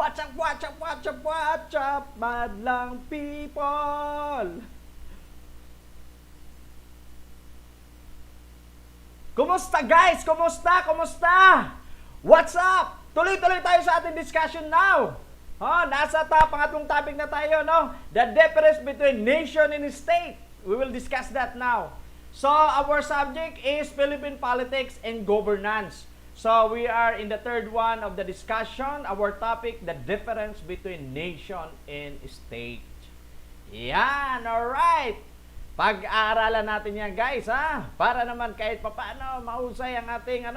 What's up, madlang people? Kumusta guys? Kumusta? What's up? Tuloy-tuloy tayo sa ating discussion now. Nasa pangatlong topic na tayo, no? The difference between nation and state. We will discuss that now. So, our subject is Philippine politics and governance. So, we are in the third one of the discussion. Our topic, the difference between nation and state. Yan, alright. Pag-aaralan natin yan, guys, ha? Para naman kahit papaano, mahusay ang ating,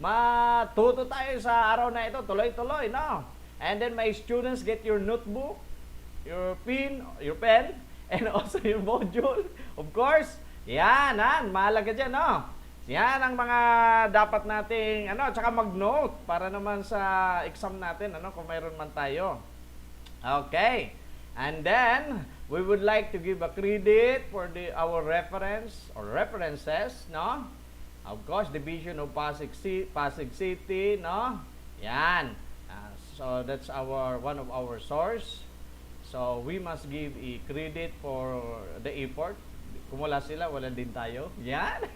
matuto tayo sa araw na ito, tuloy-tuloy, no? And then, my students, get your notebook, your pen, and also your module, of course. Yan, mahalaga dyan, no? Yan ang mga dapat nating tsaka mag-note para naman sa exam natin kung mayroon man tayo. Okay. And then we would like to give a credit for our reference or references, no? Of course, Division of Pasig City, no? Yan. So that's one of our source. So we must give a credit for the effort. Kung wala sila, wala din tayo. Yan.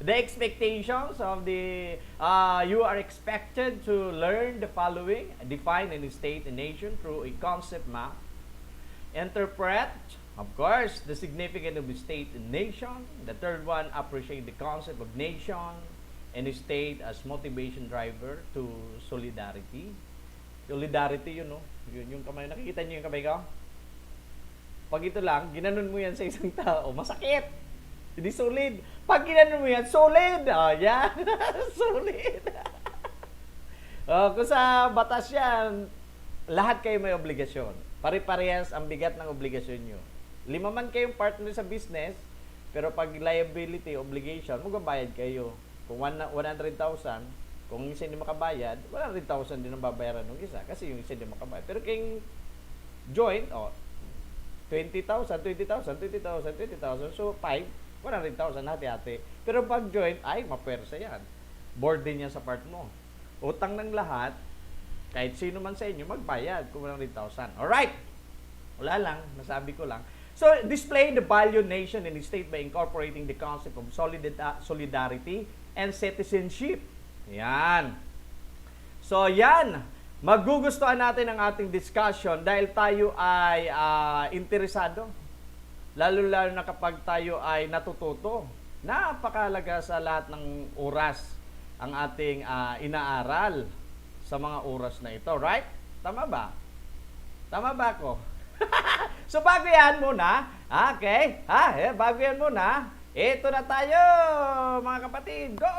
The expectations of you are expected to learn the following: define any state and nation through a concept map, interpret, of course, the significance of the state and nation. The third one, appreciate the concept of nation and state as motivation driver to solidarity. Solidarity, yun, no? Yung kamay, nakikita niyo yung kamay ko? Pag ito lang, ginanon mo yan sa isang tao, masakit. Hindi solid. Pag ginanon mo yan, solid. Yan. Solid. Kung sa batas yan, lahat kayo may obligasyon. Pare-parehas ang bigat ng obligasyon nyo. 5 man kayong partner sa business, pero pag liability, obligation, magbabayad kayo. Kung 100,000, kung isa hindi makabayad, 100,000 din ang babayaran ng isa kasi yung isa hindi makabayad. Pero kayong joint, 20,000. So, 100,000 hati-hati. Pero pag joint, ay, mapersa yan. Board din yan sa part mo. Utang ng lahat, kahit sino man sa inyo, magbayad kung 100,000. Alright! Wala lang, nasabi ko lang. So, display the value nation and the state by incorporating the concept of solidarity and citizenship. Yan. So, yan. Magugustuhan natin ang ating discussion dahil tayo ay interesado. Lalo-lalo na kapag tayo ay natututo. Napakalaga sa lahat ng oras ang ating inaaral sa mga oras na ito. Right? Tama ba? Tama ba ako? So, bago yan muna. Okay? Bago yan muna. Ito na tayo, mga kapatid. Go!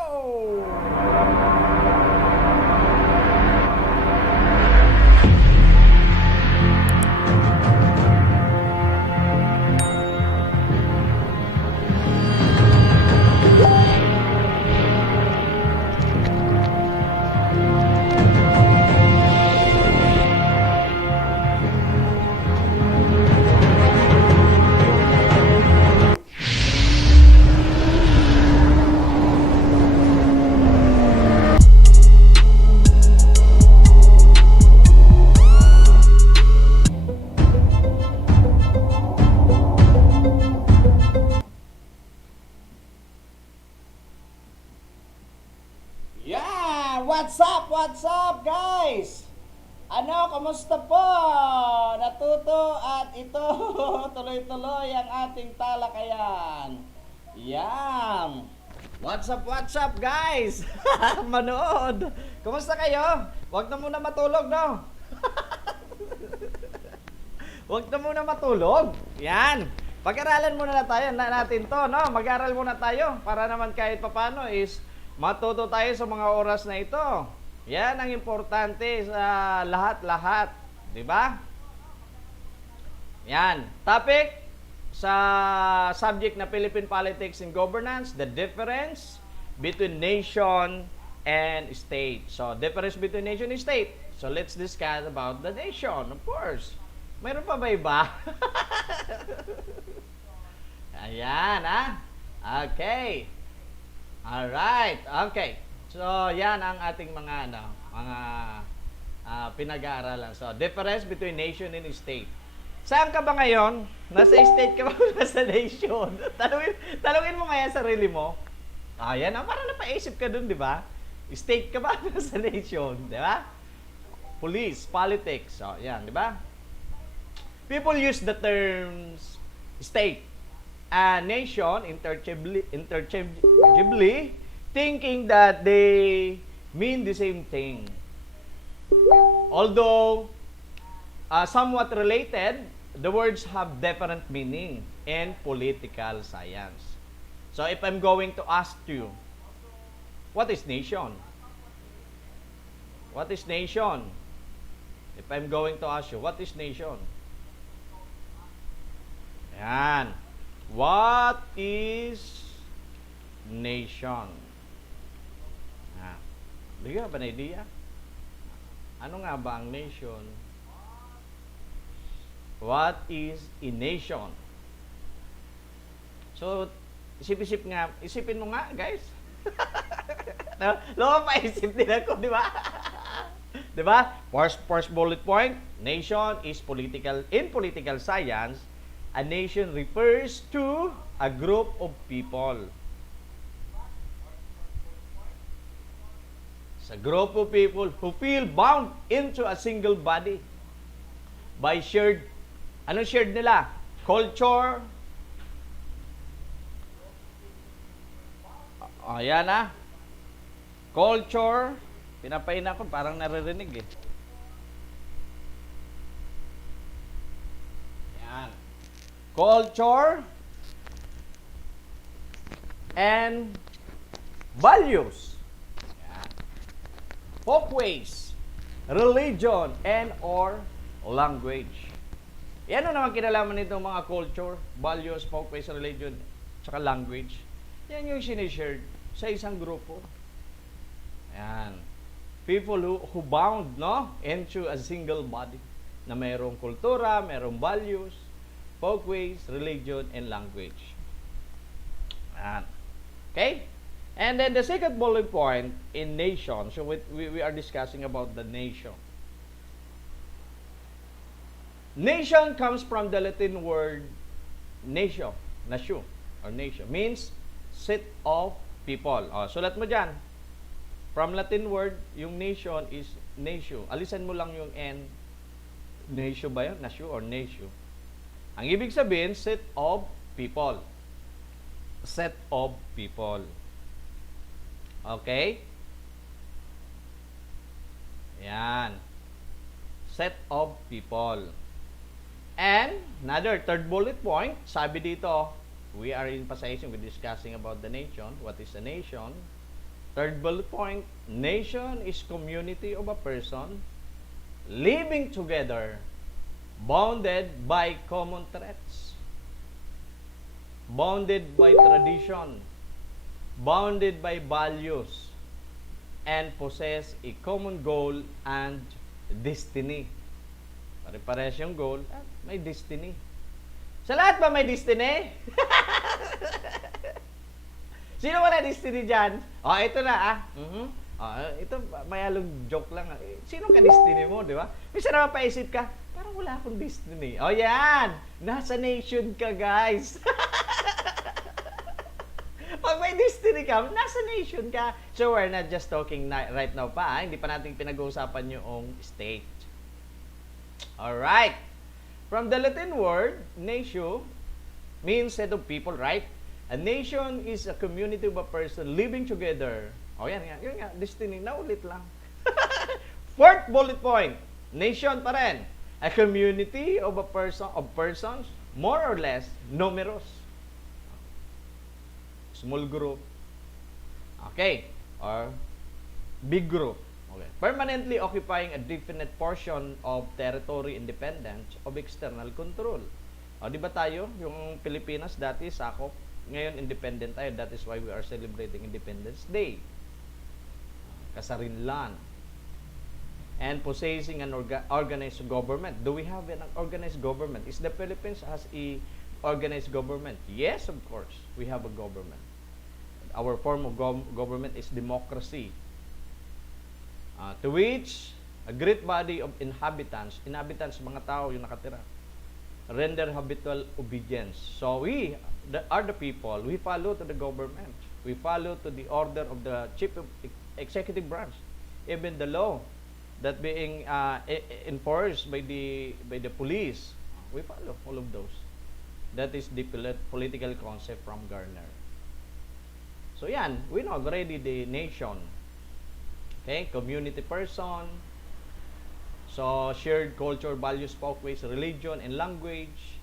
What's up, guys? Kamusta po? Natuto at ito, tuloy-tuloy ang ating talakayan. Yan. What's up, guys? Manood. Kumusta kayo? Huwag na muna matulog, no? Huwag na muna matulog. Yan. Pag-aralan muna natin to, no? Mag-aral muna tayo para naman kahit papano is matuto tayo sa mga oras na ito. Yan ang importante sa lahat-lahat. Diba? Yan. Topic sa subject na Philippine politics and governance, the difference between nation and state. So, difference between nation and state. So, let's discuss about the nation, of course. Mayroon pa ba iba? Ayan, Okay. Alright. Okay. So, yan ang ating mga pinag-aaralan. So, difference between nation and state. Saan ka ba ngayon? Nasa state ka ba o nasa nation? Talungin mo nga yan sarili mo. Yan, parang napaisip ka dun, di ba? State ka ba o nasa nation? Di ba? Police, politics. So, yan, di ba? People use the terms state and nation interchangeably, thinking that they mean the same thing. Although somewhat related, the words have different meaning in political science. So if I'm going to ask you, what is nation? What is nation? If I'm going to ask you, what is nation? Yan. What is nation? Bigyan ba na idea? Ano nga ba ang nation? What is a nation? So, isipin mo nga, guys. Loko pa isip din ako, di ba? Di ba? First bullet point, nation is political. In political science, a nation refers to a group of people. A group of people who feel bound into a single body by shared, anong shared nila? Culture. Ayan na. Culture. Pinapain ako, parang naririnig eh. Ayan. Culture and values. Folkways, religion, and or language. Yan ang naman kinalaman nitong mga culture, values, folkways, religion, tsaka language. Yan yung sinishared sa isang grupo. Yan. People who bound, no, into a single body na mayroong kultura, mayroong values, folkways, religion, and language. Yan. Okay? And then the second bullet point in nation, so we are discussing about the nation. Nation comes from the Latin word natio, or nation, means set of people. Sulat mo dyan. From Latin word, yung nation is natio. Alisan mo lang yung N. Natio ba yun? Natio or natio. Ang ibig sabihin, set of people. Set of people. Okay? Yan. Set of people. And another third bullet point, sabi dito, we are emphasizing, we're discussing about the nation. What is a nation? Third bullet point, nation is community of a person living together, bounded by common threats, bounded by tradition, bounded by values, and possess a common goal and destiny. Pare-pares yung goal at may destiny. Sa lahat ba may destiny? Sino wala destiny dyan? Ito na ito may halong joke lang. Sino ka destiny mo, di ba? Minsan naman paisip ka, parang wala akong destiny. Yan! Nasa nation ka, guys. Pag may destiny ka, nasa nation ka. So we're not just talking right now pa. Hindi pa natin pinag-uusapan yung state. Alright. From the Latin word, natio, means set of people, right? A nation is a community of a person living together. Yan nga. Yun nga, destiny. Naulit lang. Fourth bullet point, nation pa rin. A community of persons, more or less, numerous. Small group. Okay. Or big group. Okay. Permanently occupying a definite portion of territory independent of external control. Di ba tayo, yung Pilipinas dati sakop, ngayon independent tayo. That is why we are celebrating Independence Day. Kasarinlan. And possessing an organized government. Do we have an organized government? Is the Philippines has a organized government? Yes, of course. We have a government. Our form of government is democracy. To which A great body of inhabitants, mga tao yung nakatira, render habitual obedience. So we are the people, we follow to the government. We follow to the order of the chief of executive branch. Even the law that being enforced by the police, we follow all of those. That is the political concept from Garner. So yan, we know already the nation. Okay, community person. So shared culture, values, folkways, religion, and language.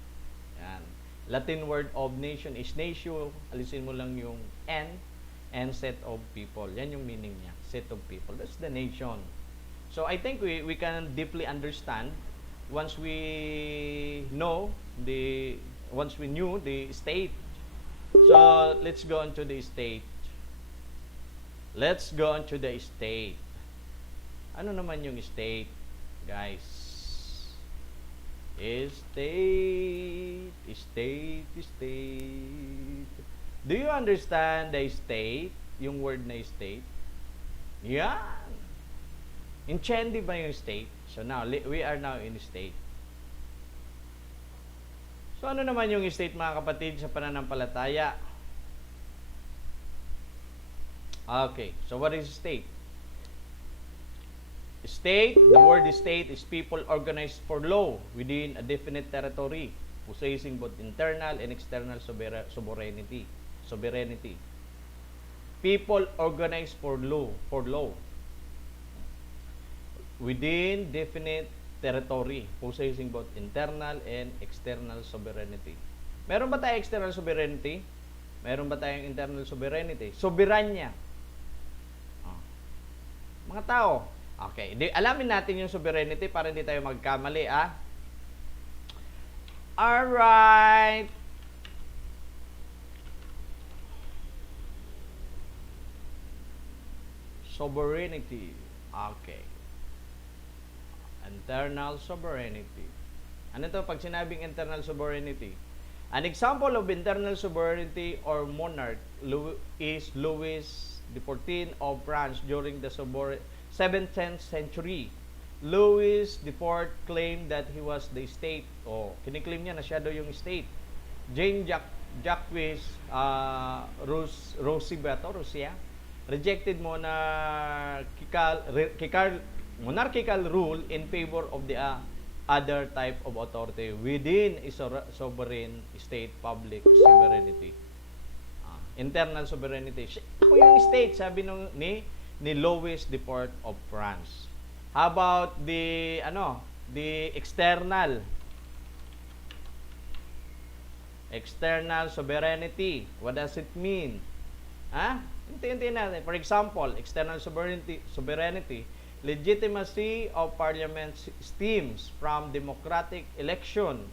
Yan. Latin word of nation is natio. Alisin mo lang yung N. And set of people. Yan yung meaning niya. Set of people. That's the nation. So I think we can deeply understand once we knew the state. So let's go on to the state. Let's go on to the state. Ano naman yung state, guys? State. Do you understand the state? Yung word na state? Yan. Intendi ba yung state? So now, we are now in state. So ano naman yung state, mga kapatid, sa pananampalataya? Okay, so what is state? State, the word state is people organized for law within a definite territory, possessing both internal and external sovereignty. People organized for law within definite territory, possessing both internal and external sovereignty. Meron ba tayong external sovereignty? Meron ba tayong internal sovereignty? Soberanya. Mga tao. Okay, alamin natin yung sovereignty para hindi tayo magkamali, Alright. Sovereignty. Okay. Internal sovereignty. Ano to pag sinabing internal sovereignty? An example of internal sovereignty or monarch is Louis XIV of France during the 17th century. Louis XIV claimed that he was the state. Kiniklaim niya na siya daw yung state. Jacques Russia rejected monarchical rule in favor of the other type of authority within a sovereign state, public sovereignty. Internal sovereignty. Ako yung state, sabi ni Louis XIV of France. How about the external sovereignty? What does it mean? Hintayin natin. For example, external sovereignty, legitimacy of parliament stems from democratic election.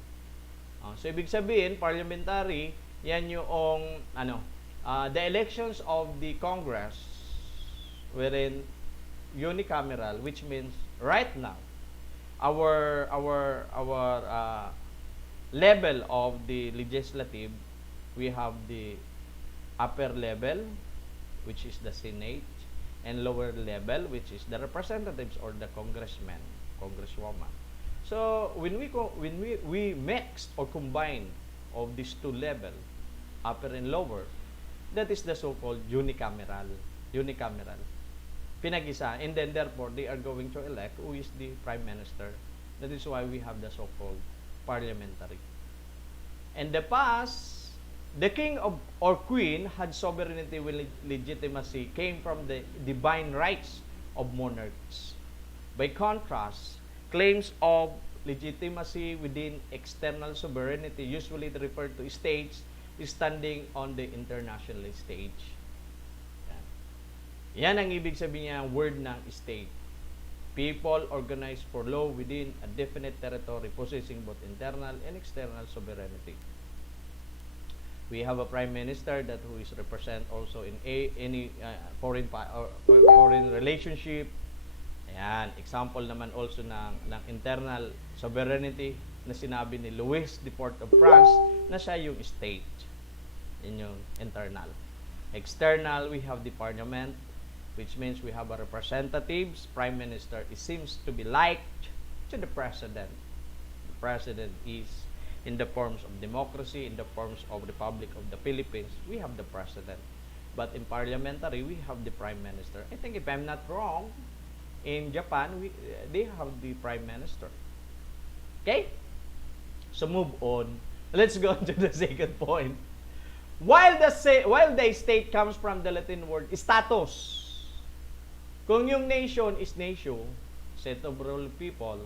So ibig sabihin, parliamentary, yan yung the elections of the Congress wherein unicameral, which means right now our level of the legislative, we have the upper level, which is the Senate, and lower level, which is the representatives or the congressman, congresswoman. So when we mix or combine of these two level, upper and lower, that is the so-called unicameral. Pinag-isa, and then therefore they are going to elect who is the prime minister. That is why we have the so-called parliamentary. In the past, the king or queen had sovereignty with legitimacy came from the divine rights of monarchs. By contrast, claims of legitimacy within external sovereignty usually refer to states standing on the international stage. Yan ang ibig sabihin niya word ng state. People organized for law within a definite territory possessing both internal and external sovereignty. We have a prime minister that who is represent also in any foreign relationship. Ayan, example naman also ng internal sovereignty na sinabi ni Louis XIV of France na siya yung state. Yun yung internal. External, we have the parliament. which means we have a representatives. Prime Minister, it seems to be like to the President. The President is in the forms of democracy, in the forms of Republic of the Philippines, we have the President. But in parliamentary, we have the Prime Minister. I think if I'm not wrong, in Japan, they have the Prime Minister. Okay? So move on. Let's go to the second point. While the state comes from the Latin word status, kung yung nation is nation, set of rule people,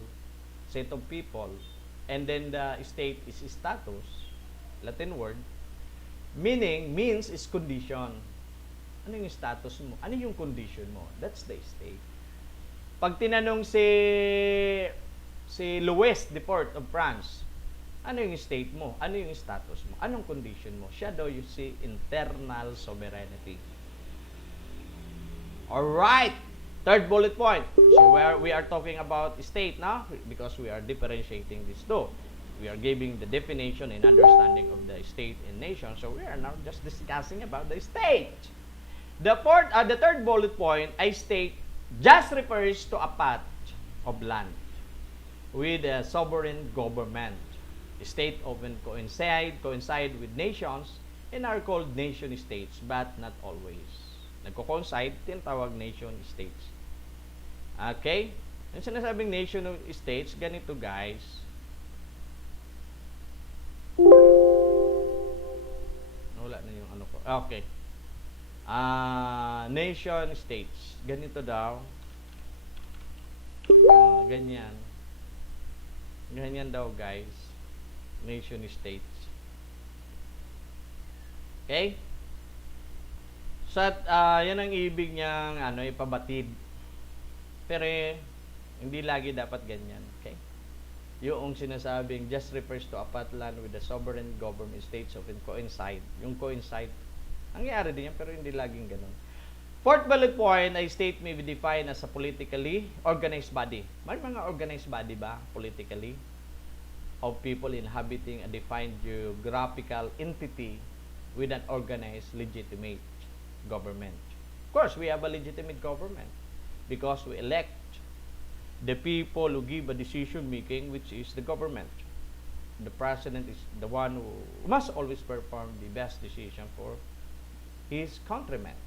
set of people, and then the state is status, Latin word, means is condition. Ano yung status mo? Ano yung condition mo? That's the state. Pag tinanong si Louis Deport of France, ano yung state mo? Ano yung status mo? Anong condition mo? Siya daw you see internal sovereignty. Alright! Third bullet point. So we are talking about state now because we are differentiating these two. We are giving the definition and understanding of the state and nation. So we are now just discussing about the state. The third bullet point, I state, just refers to a patch of land with a sovereign government. State often coincide with nations and are called nation states, but not always. Nagko-coincide, tinatawag nation states. Okay? Yung sinasabing nation states, ganito guys. Wala na yung ano ko. Okay. Nation states. Ganito daw. Ganyan. Ganyan daw guys. Nation states. Okay? So, yan ang ibig niyang ipabatid. Pero, hindi lagi dapat ganyan. Okay? Yung sinasabing just refers to a patland with the sovereign government states of coincide. Yung coincide, nangyayari din yan, pero hindi laging ganun. Fourth bullet point, a state may be defined as a politically organized body. May mga organized body ba, politically? Of people inhabiting a defined geographical entity with an organized, legitimate government. Of course, we have a legitimate government because we elect the people who give a decision making, which is the government. The president is the one who must always perform the best decision for his countrymen.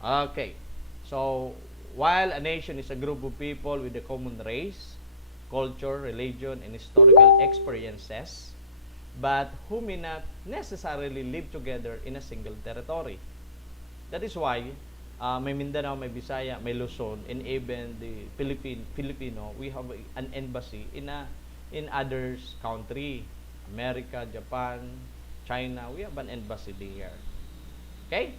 Okay. So, while a nation is a group of people with a common race, culture, religion, and historical experiences, but who may not necessarily live together in a single territory. That is why may Mindanao, may Bisaya, may Luzon, and even the Filipino, we have an embassy in others country, America, Japan, China. We have an embassy there. Okay?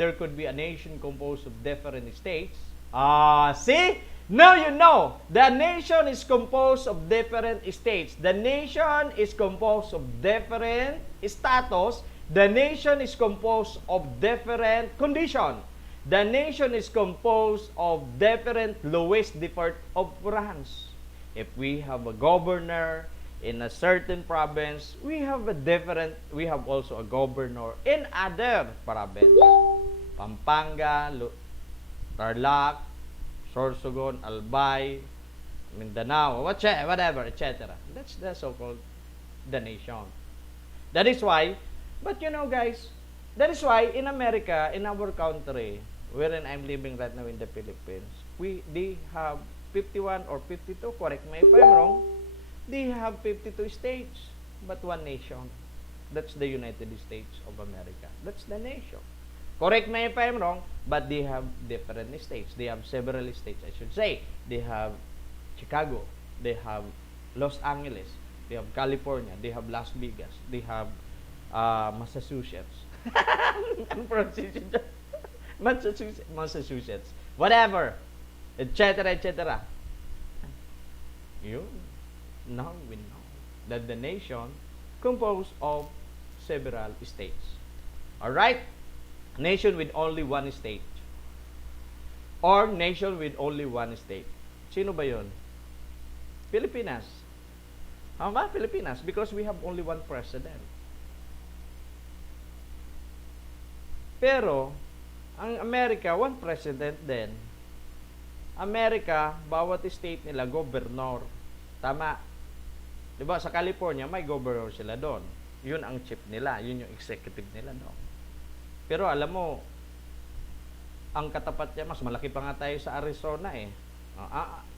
There could be a nation composed of different states. See? Now you know, the nation is composed of different states. The nation is composed of different status. The nation is composed of different condition. The nation is composed of different Louis Deport of France. If we have a governor in a certain province, we have also a governor in other province. Pampanga, Tarlac, Sorsogon, Albay, Mindanao, whatever, etc. That's the so-called the nation. That is why, but you know guys, that is why in America, in our country, wherein I'm living right now in the Philippines, they have 51 or 52, correct me if I'm wrong, they have 52 states, but one nation. That's the United States of America. That's the nation. Correct me if I'm wrong, but they have different states. They have several states, I should say. They have Chicago. They have Los Angeles. They have California. They have Las Vegas. They have Massachusetts. Massachusetts. Whatever. Etc. etc. Now we know that the nation composed of several states. Alright? Nation with only one state. Or nation with only one state. Sino ba yun? Pilipinas. Ba? Pilipinas. Because we have only one president. Pero, ang Amerika, one president din. Amerika, bawat state nila, governor. Tama. Diba, sa California, may governor sila doon. Yun ang chief nila. Yun yung executive nila doon. Pero alam mo, ang katapat niya, mas malaki pa nga tayo sa Arizona eh.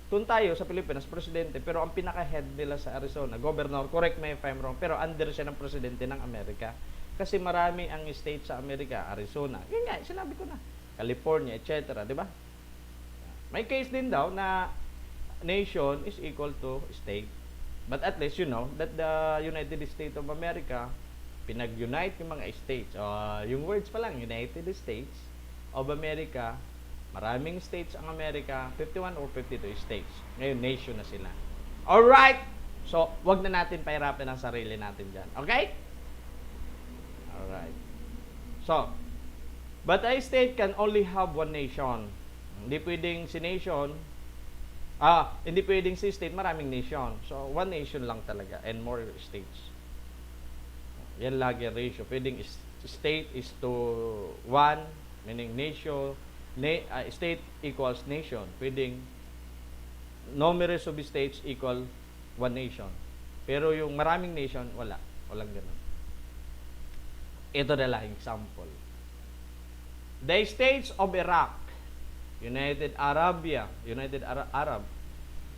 Doon tayo sa Pilipinas, presidente, pero ang pinaka-head nila sa Arizona, governor, correct me if I'm wrong, pero under siya ng presidente ng Amerika. Kasi marami ang state sa Amerika, Arizona. Yun nga, sinabi ko na. California, etc. Diba? May case din daw na nation is equal to state. But at least you know that the United States of America, pinag-unite yung mga states. Yung words pa lang, United States of America, maraming states ang Amerika, 51 or 52 states. Ngayon, nation na sila. Alright! So, wag na natin pahirapan ang sarili natin dyan. Okay? Alright. So, but a state can only have one nation. Hindi pwedeng si nation, hindi pwedeng si state, maraming nation. So, one nation lang talaga and more states. Yan lagi ang ratio. Pwedeng state is to one, meaning nation, state equals nation. Pwedeng numerous of states equal one nation. Pero yung maraming nation, wala. Walang ganun. Ito na lang example. The states of Iraq, United Arab,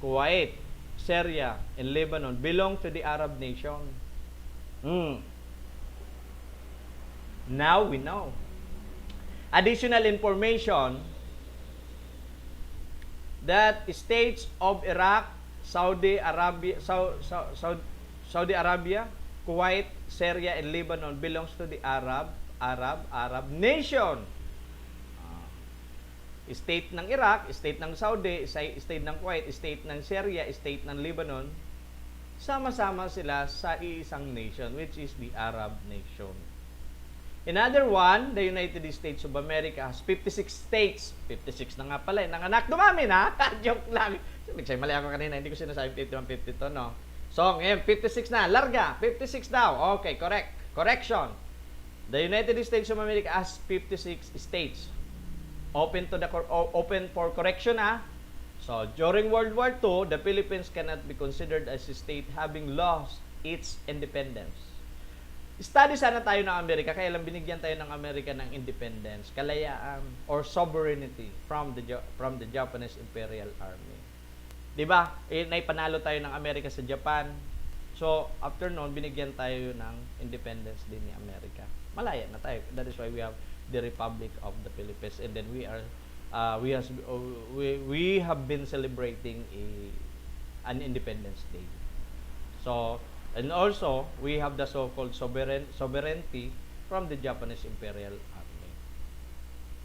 Kuwait, Syria, and Lebanon belong to the Arab nation. Now we know. Additional information that states of Iraq, Saudi Arabia, Kuwait, Syria, and Lebanon belongs to the Arab nation. State ng Iraq, state ng Saudi, state ng Kuwait, state ng Syria, state ng Lebanon, sama-sama sila sa iisang nation, which is the Arab nation. Another one, the United States of America has 56 states. 56 na nga pala. Nanganak, dumami na. Joke lang. Mali ako kanina, hindi ko sinasabi 51, 52, no? So, ngayon, 56 na. Larga, 56 daw. Okay, correct. Correction. The United States of America has 56 states. Open for correction, So, during World War II, the Philippines cannot be considered as a state having lost its independence. Study sana tayo ng Amerika, kaya lang binigyan tayo ng Amerika ng independence, kalayaan, or sovereignty from the Japanese Imperial Army. Diba? Naipanalo tayo ng Amerika sa Japan. So, after noon, binigyan tayo ng independence din ni Amerika. Malaya na tayo. That is why we have the Republic of the Philippines, and then we have been celebrating an Independence Day. So, and also we have the so-called sovereignty from the Japanese Imperial Army.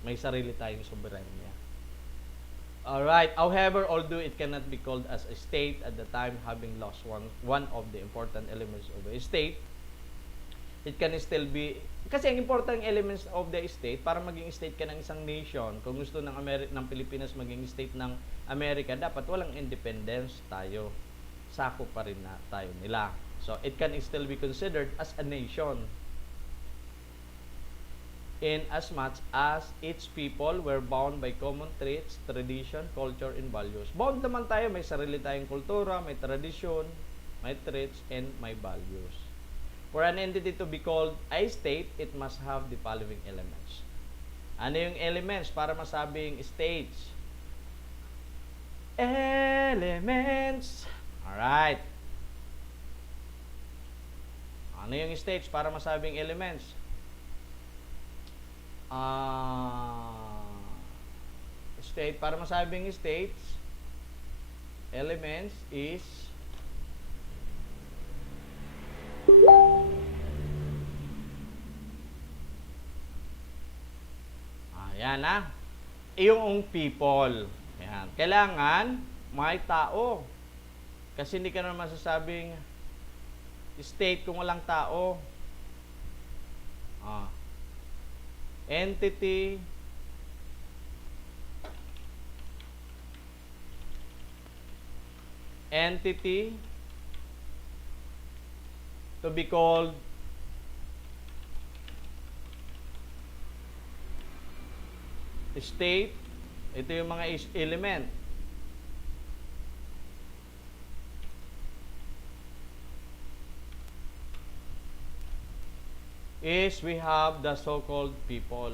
May sarili tayong soberanya. Alright, however, although it cannot be called as a state at the time, having lost one of the important elements of a state, it can still be, kasi ang important elements of the state, para maging state ka ng isang nation, kung gusto ng Pilipinas maging state ng Amerika, dapat walang independence tayo. Sako pa rin na tayo nila. So, it can still be considered as a nation in as much as its people were bound by common traits, tradition, culture, and values. Bound naman tayo, may sarili tayong kultura, may tradisyon, may traits, and may values. For an entity to be called a state, it must have the following elements. Ano yung elements para masabing states? Elements. Alright. Ano yung states para masabing elements? State, para masabing states, elements is yan yung people. Yan. Kailangan may tao. Kasi hindi ka naman masasabing state kung walang tao. Entity to be called state, ito yung mga element. Is we have the so-called people.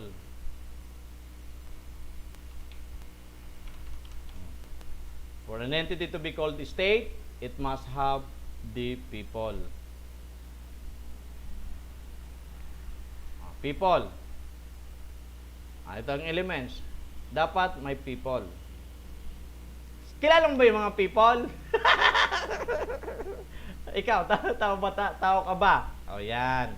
For an entity to be called state, it must have the people. People. Ito ang elements. Dapat may people. Kilala mo ba yung mga people? Ikaw, tao ka ba? O yan.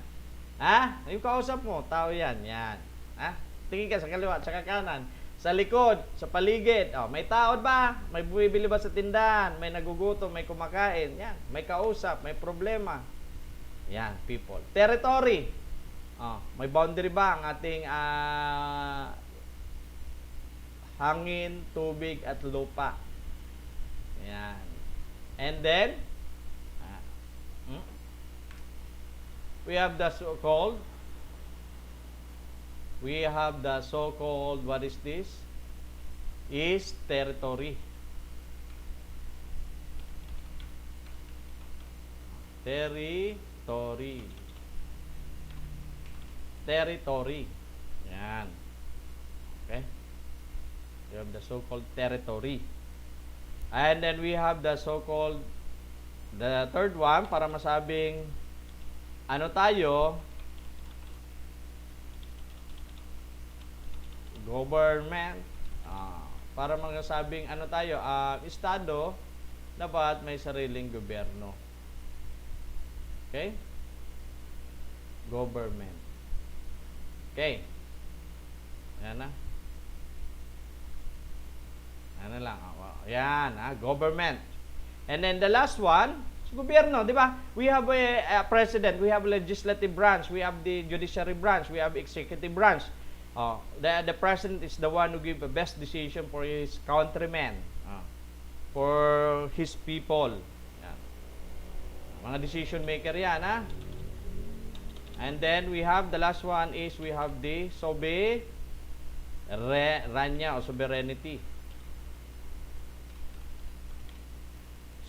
Ha? Yung kausap mo, tao yan. Yan. Ha? Tingin ka sa kaliwa, sa kanan, sa likod, sa paligid. O, may tao ba? May bumibili ba sa tindahan? May nagugutom, may kumakain. Yan. May kausap, may problema. Yan, people. Territory. May boundary ba ang ating hangin, tubig, at lupa? Yan. And then, we have the so-called, what is this? Is territory. Territory. Yan. Okay? We have the so-called territory. And then we have the so-called, the third one, para masabing, ano tayo? Government. Para masabing, ano tayo? Estado, dapat may sariling gobyerno. Okay? Government. Okay. Yan na. Ano lang. Yan, government. And then the last one, gobyerno, di ba? We have a president, we have legislative branch, we have the judiciary branch, we have executive branch. The president is the one who gives the best decision for his countrymen, for his people. Yan. Mga decision maker yan, ha? And then we have the last one is we have the soberanya o sovereignty.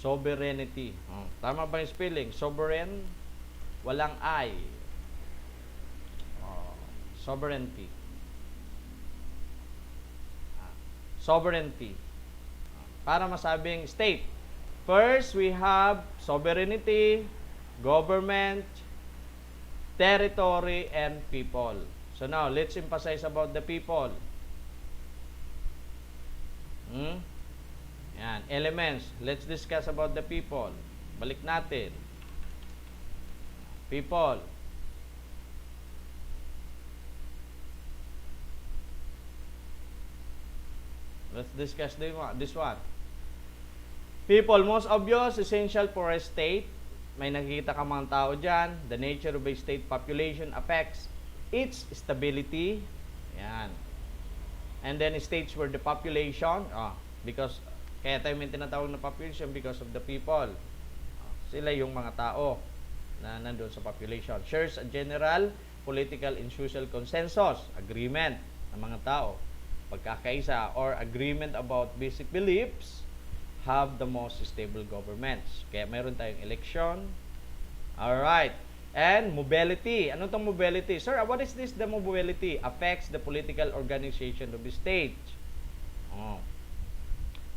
Sovereignty. Tama ba yung spelling? Sovereign, walang I. Sovereignty. Sovereignty. Para masabing state. First, we have sovereignty, government, territory, and people. So now, let's emphasize about the people. Yan, elements. Let's discuss about the people. Balik natin. People. Let's discuss this one. People, most obvious, essential for a state. May nakikita ka mga tao dyan. The nature of a state population affects its stability. Yan. And then states where the population, because, kaya tayo may tinatawag na population because of the people. Sila yung mga tao na nandun sa population. Shares a general political and social consensus, agreement ng mga tao. Pagkakaisa or agreement about basic beliefs have the most stable governments. Kaya mayroon tayong election. Alright. And mobility. Ano tong mobility? Sir, what is this? The mobility affects the political organization of the state.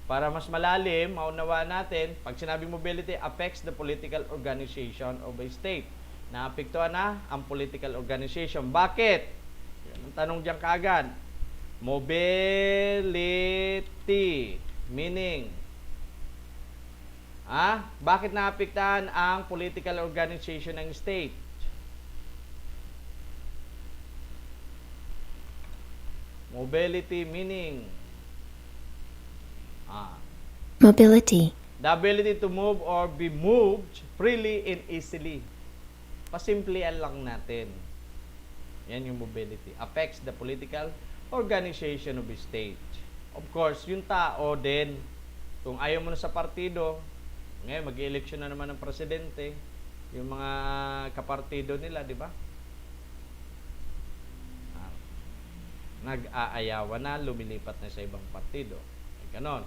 Para mas malalim, maunawaan natin, pag sinabing mobility affects the political organization of a state. Naapektuhan na ang political organization. Bakit? Yan ang tanong diyan kaagad. Mobility. Meaning, bakit naapektahan ang political organization ng state? Mobility meaning mobility. The ability to move or be moved freely and easily. Pasimplihan lang natin. Yan yung mobility. Affects the political organization of the state. Of course, yung tao din, kung ayaw mo na sa partido, ngayon mag-eleksyon na naman ng presidente, yung mga kapartido nila, di ba? nag-aayawan na, lumilipat na sa ibang partido. Ganon.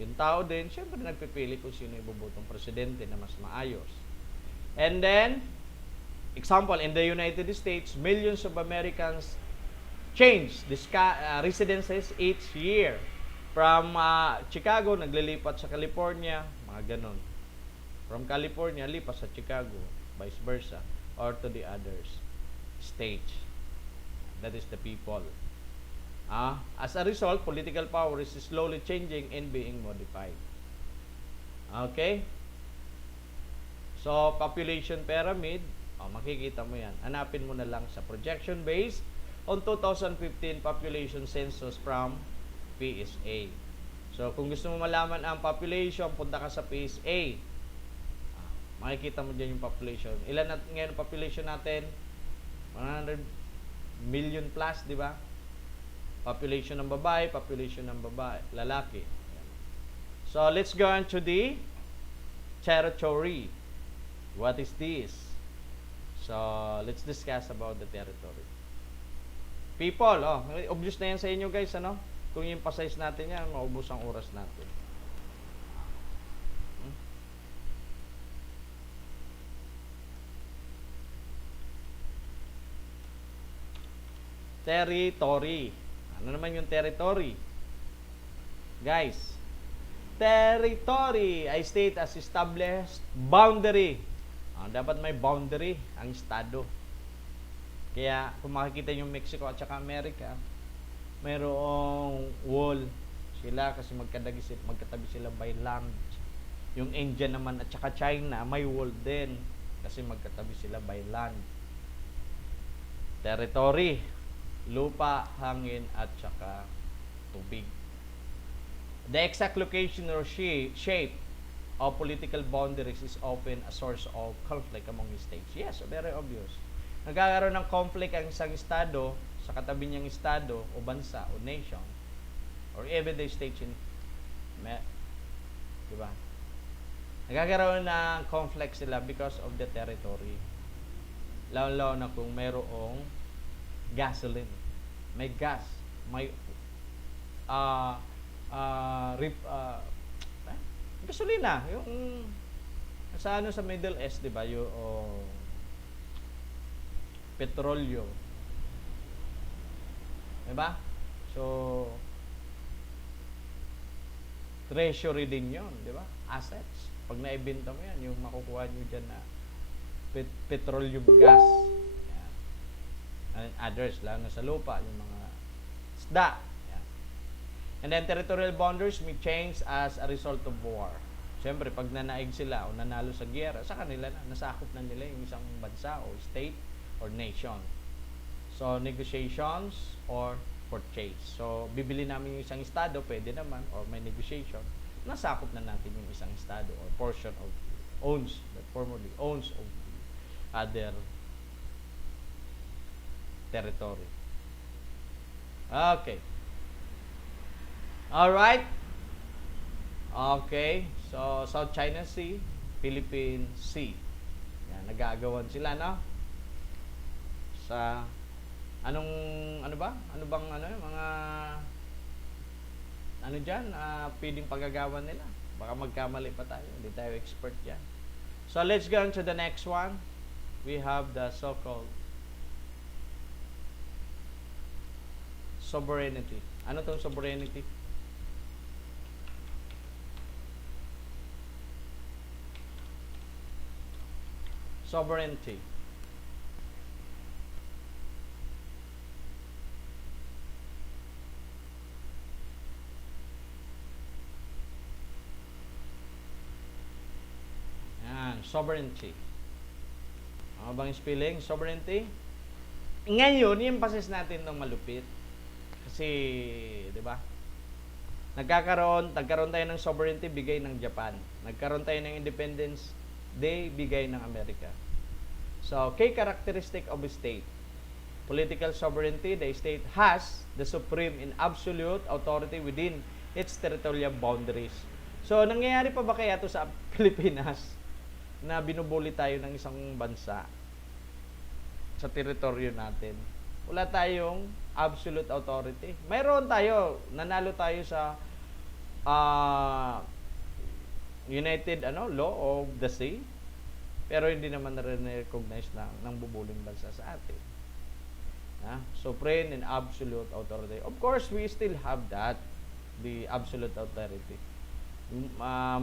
Yung tao din, syempre nagpipili kung sino ibubutong presidente na mas maayos. And then, example, in the United States, millions of Americans change residences each year. From Chicago, naglilipat sa California, mga ganon. From California, lipat sa Chicago, vice versa, or to the others states. That is the people. As a result, political power is slowly changing and being modified. Okay? So, population pyramid, makikita mo yan. Hanapin mo na lang sa projection based on 2015 population census from PSA. So, kung gusto mo malaman ang population, punta ka sa PSA. Makikita mo dyan yung population. Ilan ngayon ang population natin? 100 million plus, di ba? Population ng babae, lalaki. So, let's go on to the territory. What is this? So, let's discuss about the territory. People, obvious na yan sa inyo guys, ano? Kung yung pa-size natin yan, maubos ang oras natin. Territory. Ano naman yung territory? Guys, territory, I state as established boundary. Dapat may boundary ang estado. Kaya kung makikita yung Mexico at saka Amerika, mayroong wall sila kasi magkatabi sila by land. Yung India naman at saka China, may wall din kasi magkatabi sila by land. Territory, lupa, hangin at saka tubig. The exact location or shape of political boundaries is often a source of conflict among states. Yes, very obvious. Nagkakaroon ng conflict ang isang estado sa katabi niyang estado o bansa o nation or everyday state in diba? Nagkakaroon ng conflict sila because of the territory. Lalo na kung mayroong gasoline, may gas, may gasolina, yung sa sa Middle East, 'di ba? Yung petrolyo. 'Di ba? So treasury din 'yon, 'di ba? Assets. Pag naibenta mo 'yan, yung makukuha niyo diyan na petroleum gas. Yan. And others, lalo na sa lupa, yung mga isda. And then territorial boundaries may change as a result of war. Siyempre, pag nanaig sila o nanalo sa giyera, sa kanila na, nasakop na nila yung isang bansa o state or nation. So, negotiations or purchase. So, bibili namin yung isang estado, pwede naman, or may negotiation, nasakop na natin yung isang estado or portion of that formerly owns of other territory. Okay. Alright. Okay. So, South China Sea, Philippine Sea. Yan, nag-aagawan sila, no? Sa, ano bang, mga, dyan, pwedeng pagagawan nila. Baka magkamali pa tayo. Hindi tayo expert dyan. So, let's go on to the next one. We have the so-called sovereignty. Ano tong sovereignty? Sovereignty. Yan, sovereignty. Ano bang spelling? Sovereignty? Ngayon, yung emphasis natin ng malupit. Kasi, di ba? Nagkaroon tayo ng sovereignty, bigay ng Japan. Nagkaroon tayo ng independence day, bigay ng Amerika. So, key characteristic of a state. Political sovereignty, the state has the supreme and absolute authority within its territorial boundaries. So, nangyayari pa ba kaya ito sa Pilipinas na binubuli tayo ng isang bansa sa teritoryo natin? Wala tayong absolute authority. Mayroon tayo, nanalo tayo sa United Law of the Sea, pero hindi naman na-recognize ng bubuling bansa sa atin. Supreme and absolute authority. Of course, we still have that, the absolute authority.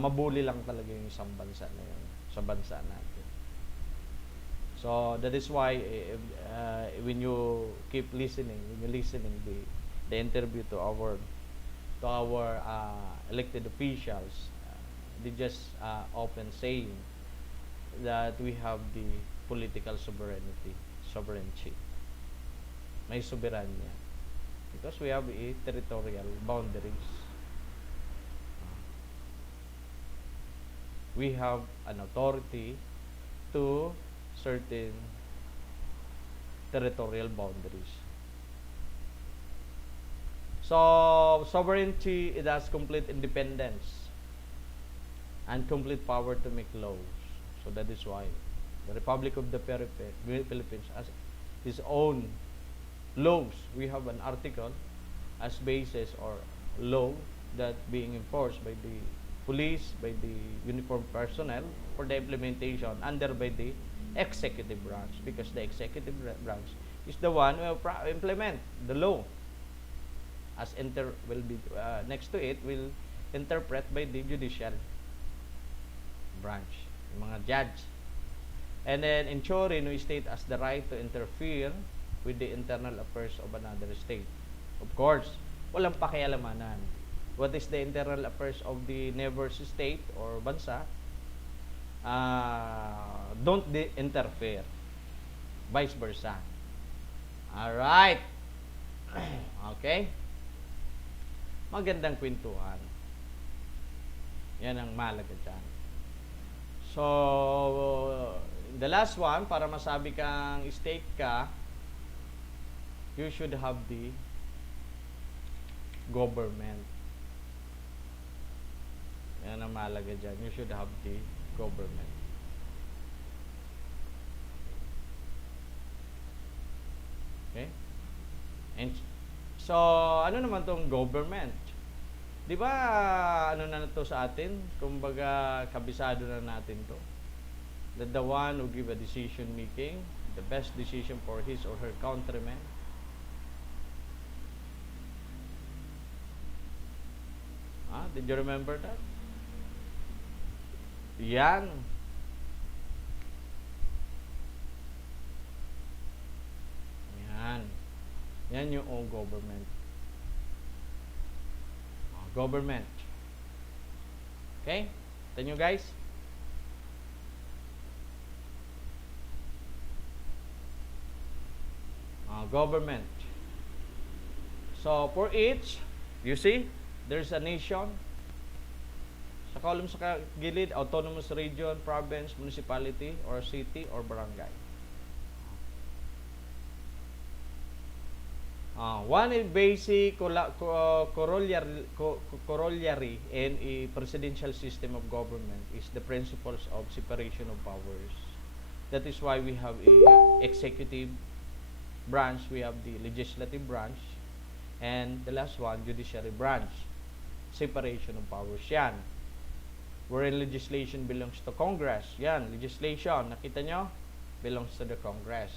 Mabuli lang talaga yung isang bansa na yun sa bansa natin. So that is why when you keep listening, the interview to our elected officials, they just often saying that we have the political sovereignty. May soberanya because we have a territorial boundaries. We have an authority to certain territorial boundaries. So sovereignty, it has complete independence and complete power to make laws. So that is why the Republic of the Philippines has its own laws. We have an article as basis or law that being enforced by the police, by the uniformed personnel for the implementation under by the executive branch, because the executive branch is the one who will implement the law, as will be next to it will interpret by the judicial branch, yung mga judge. And then ensuring we state as the right to interfere with the internal affairs of another state. Of course, walang pakialamanan. What is the internal affairs of the neighbors state or bansa? Don't interfere. Vice versa. Alright. Okay? Magandang kwentuhan. Yan ang mahalaga dyan. So, the last one, para masabi kang state ka, you should have the government. Yan ang mahalaga dyan. You should have the government. Okay? And so, ano naman tong government? Di ba, ano na to sa atin? Kumbaga, kabisado na natin to. That the one who give a decision making, the best decision for his or her countrymen. Did you remember that? Yan. Yan. Yan yung own government. Government. Okay? Ito nyo guys. Government. So, for each, you see, there's a nation. Sa column sa gilid, autonomous region, province, municipality, or city, or barangay. One basic corollary in a presidential system of government is the principles of separation of powers. That is why we have a executive branch, we have the legislative branch, and the last one, judiciary branch. Separation of powers yan. Wherein legislation belongs to Congress. Yan, legislation, nakita nyo? Belongs to the Congress.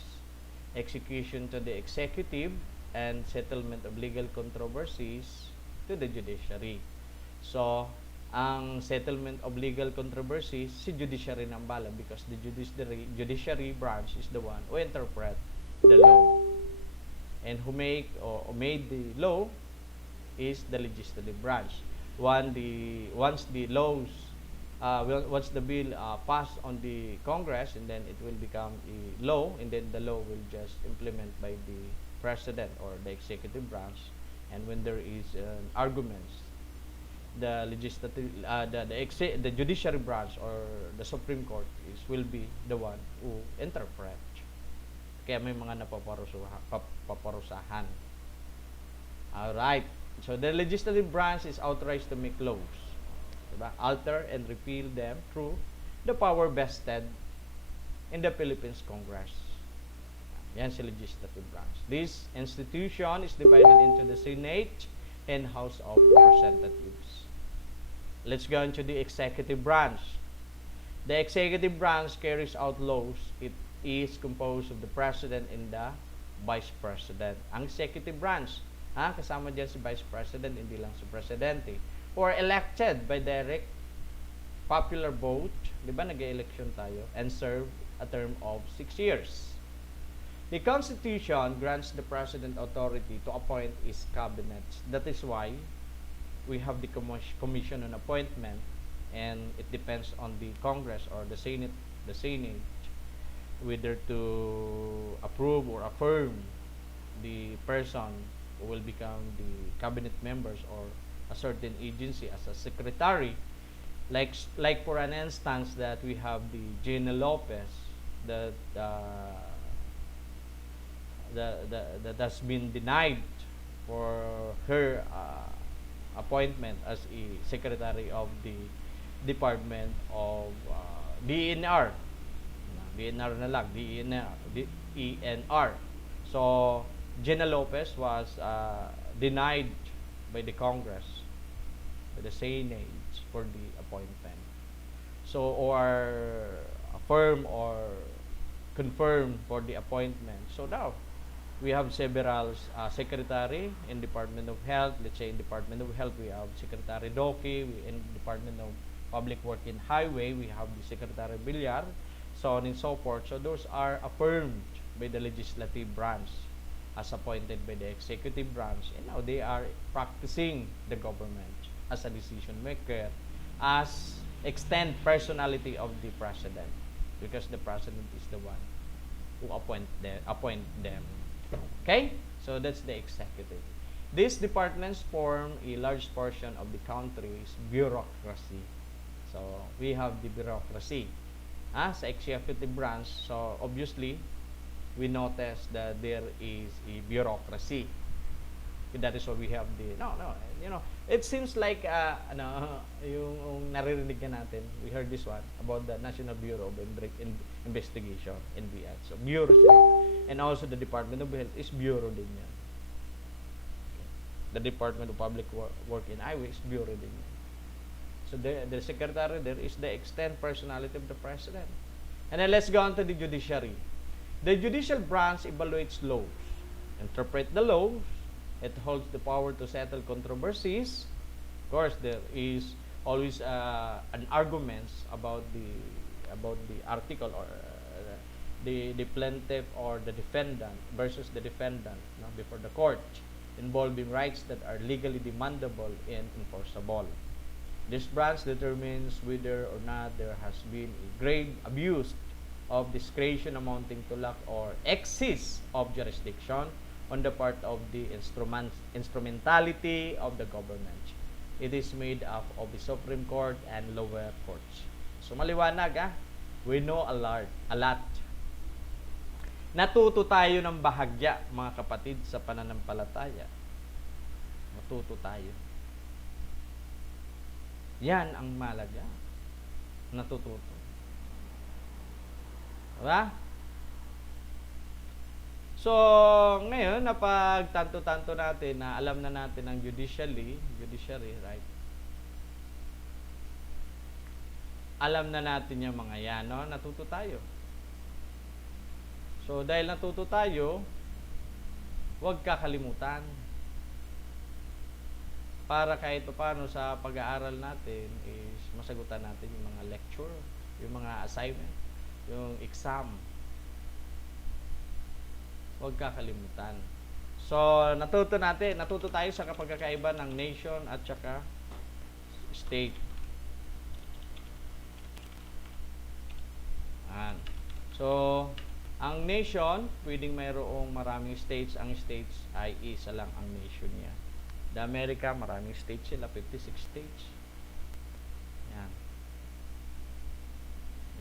Execution to the executive, and settlement of legal controversies to the judiciary. So, ang settlement of legal controversies, si judiciary ng bala because the judiciary branch is the one who interpret the law. And who made the law is the legislative branch. Once the bill passed on the Congress, and then it will become a law, and then the law will just implement by the president or the executive branch. And when there is arguments, the judiciary branch or the Supreme Court will be the one who interpret. Kaya may mga napaparusahan. Alright. So the legislative branch is authorized to make laws, diba? Alter and repeal them through the power vested in the Philippines Congress. Yan si legislative branch. This institution is divided into the Senate and House of Representatives. Let's go into the executive branch. The executive branch carries out laws. It is composed of the president and the vice president. Ang executive branch, kasama dyan si vice president, hindi lang si presidente, or elected by direct popular vote, di ba nag-election tayo, and serve a term of 6 years. The Constitution grants the president authority to appoint his cabinet. That is why we have the commission on appointment, and it depends on the Congress or the Senate whether to approve or affirm the person who will become the cabinet members or a certain agency as a secretary. Like for an instance that we have the Gina Lopez that has been denied for her appointment as a secretary of the Department of DNR. DNR na lang, DENR. So, Gina Lopez was denied by the Congress, by the Senate, for the appointment. So, or affirm or confirm for the appointment. So now, we have several secretary in Department of Health. Let's say in Department of Health, we have Secretary Doki. In Department of Public Work and Highway, we have the Secretary Villar, so on and so forth. So those are affirmed by the legislative branch as appointed by the executive branch, and now they are practicing the government as a decision maker, as extend personality of the president, because the president is the one who appoint them. Okay, so that's the executive. These departments form a large portion of the country's bureaucracy. So we have the bureaucracy sa executive branch. So obviously we notice that there is a bureaucracy. That is why we have the it seems like yung naririnig natin, we heard this one about the National Bureau of Investigation, NBI. So bureau, and also the Department of Health is bureau din yan. The Department of Public Work and Highway is bureau din yan. So the secretary there is the extent personality of the president. And then let's go on to the judiciary. The judicial branch evaluates laws, interpret the laws. It holds the power to settle controversies. Of course, there is always an arguments about the article or the plaintiff or the defendant versus the defendant before the court, involving rights that are legally demandable and enforceable. This branch determines whether or not there has been a grave abuse of discretion amounting to lack or excess of jurisdiction on the part of the instrumentality of the government. It is made up of the Supreme Court and lower courts. So maliwanag we know a lot. Natuto tayo ng bahagya, mga kapatid, sa pananampalataya. Natuto tayo. Yan ang malaga. Natututo. Diba? So, ngayon, napagtanto-tanto natin na alam na natin ang judiciary, right? Alam na natin yung mga yan, no? Natuto tayo. So, dahil natuto tayo, huwag kakalimutan. Para kahit paano sa pag-aaral natin is masagutan natin yung mga lecture, yung mga assignment, yung exam. Huwag kakalimutan. So, natuto tayo sa pagkakaiba ng nation at saka state. So, ang nation, pwedeng mayroong maraming states. Ang states ay isa lang ang nation niya. The America, maraming states sila, 56 states. Yan.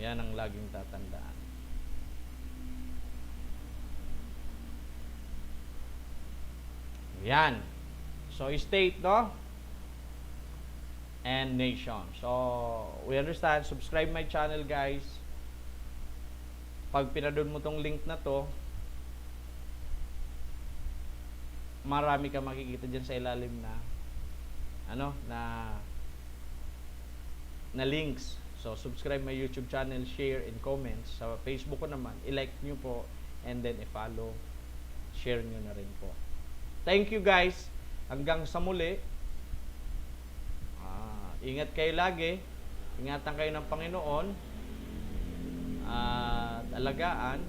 Yan ang laging tatandaan. Yan. So, state, no? And nation. So, we understand. Subscribe my channel, guys. Pag pinadun mo tong link na to, marami kang makikita diyan sa ilalim na na links. So, subscribe my YouTube channel, share, and comments. Sa Facebook ko naman, i-like nyo po, and then i-follow, share nyo na rin po. Thank you guys. Hanggang sa muli. Ingat kayo lagi. Ingatan kayo ng Panginoon. At alagaan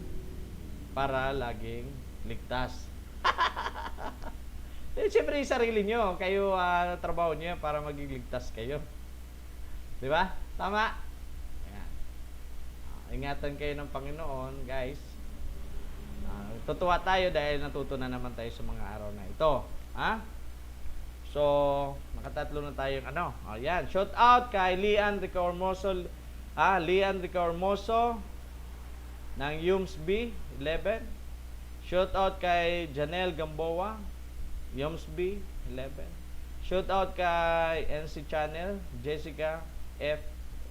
para laging ligtas. Siyempre yung sarili nyo, kayo trabaho nyo para maging ligtas kayo. Di ba? Tama? Ayan. Ingatan kayo ng Panginoon, guys. Tutuwa tayo dahil natuto na naman tayo sa mga araw na ito. Ha? So, nakatatlo na tayong Ayan. Shout out kay Lian Ricormoso. Lian Ricormoso ng UMSB 11. Shout out kay Janelle Gamboa, UMSB 11. Shout out kay NC Channel, Jessica F.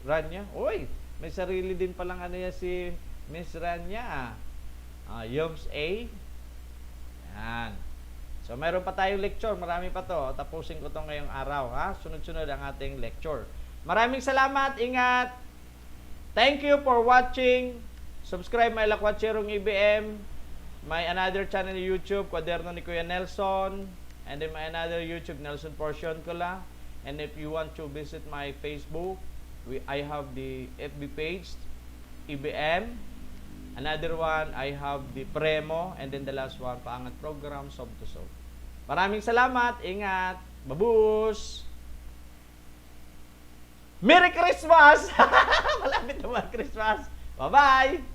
Rania. Uy, may sarili din palang yan si Miss Rania. Yums A. Yan. So, mayroon pa tayong lecture. Marami pa to. Tapusin ko to ngayong araw. Sunod-sunod ang ating lecture. Maraming salamat. Ingat. Thank you for watching. Subscribe my Lakwatserong IBM. My another channel YouTube, Kwaderno ni Kuya Nelson. And then my another YouTube, Nelson Portion Kola. And if you want to visit my Facebook, I have the FB page, IBM. Another one, I have the Premo. And then the last one, Paangat Program, Sob to Sob. Maraming salamat. Ingat. Babus! Merry Christmas! Malapit na Christmas. Bye-bye!